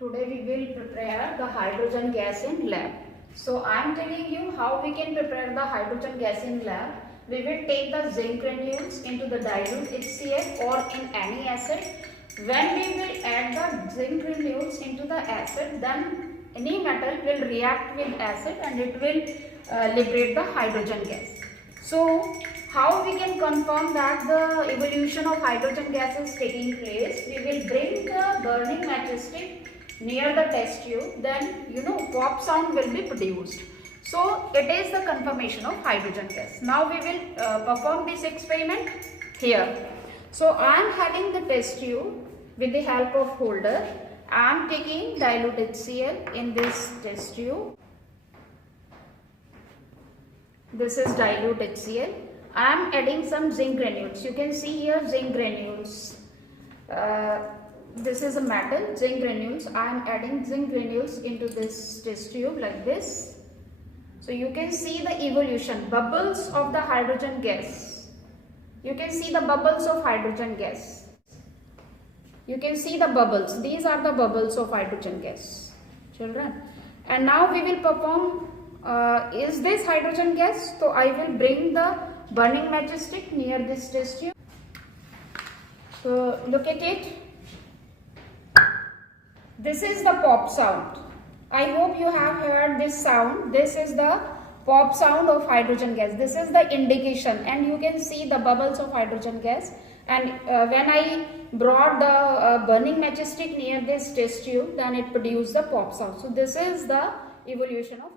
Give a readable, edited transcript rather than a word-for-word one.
Today we will prepare the hydrogen gas in lab. So I am telling you how we can prepare the hydrogen gas in lab. We will take the zinc granules into the dilute HCl or in any acid. When we will add the zinc granules into the acid, then any metal will react with acid and it will liberate the hydrogen gas. So how we can confirm that the evolution of hydrogen gas is taking place? We will bring the burning matchstick near the test tube, then pop sound will be produced. So it is the confirmation of hydrogen gas. Now we will perform this experiment here. So I am having the test tube with the help of holder. I am taking dilute HCl in this test tube. This is dilute HCl. I am adding some zinc granules. You can see here zinc granules. This is a metal, zinc granules. I am adding zinc granules into this test tube like this. So you can see the evolution, bubbles of the hydrogen gas. You can see the bubbles of hydrogen gas. You can see the bubbles. These are the bubbles of hydrogen gas, children. And now we will perform, is this hydrogen gas? So I will bring the burning matchstick near this test tube. So look at it. This is the pop sound. I hope you have heard this sound. This is the pop sound of hydrogen gas. This is the indication, and you can see the bubbles of hydrogen gas. And when I brought the burning matchstick near this test tube, then it produced the pop sound. So this is the evolution of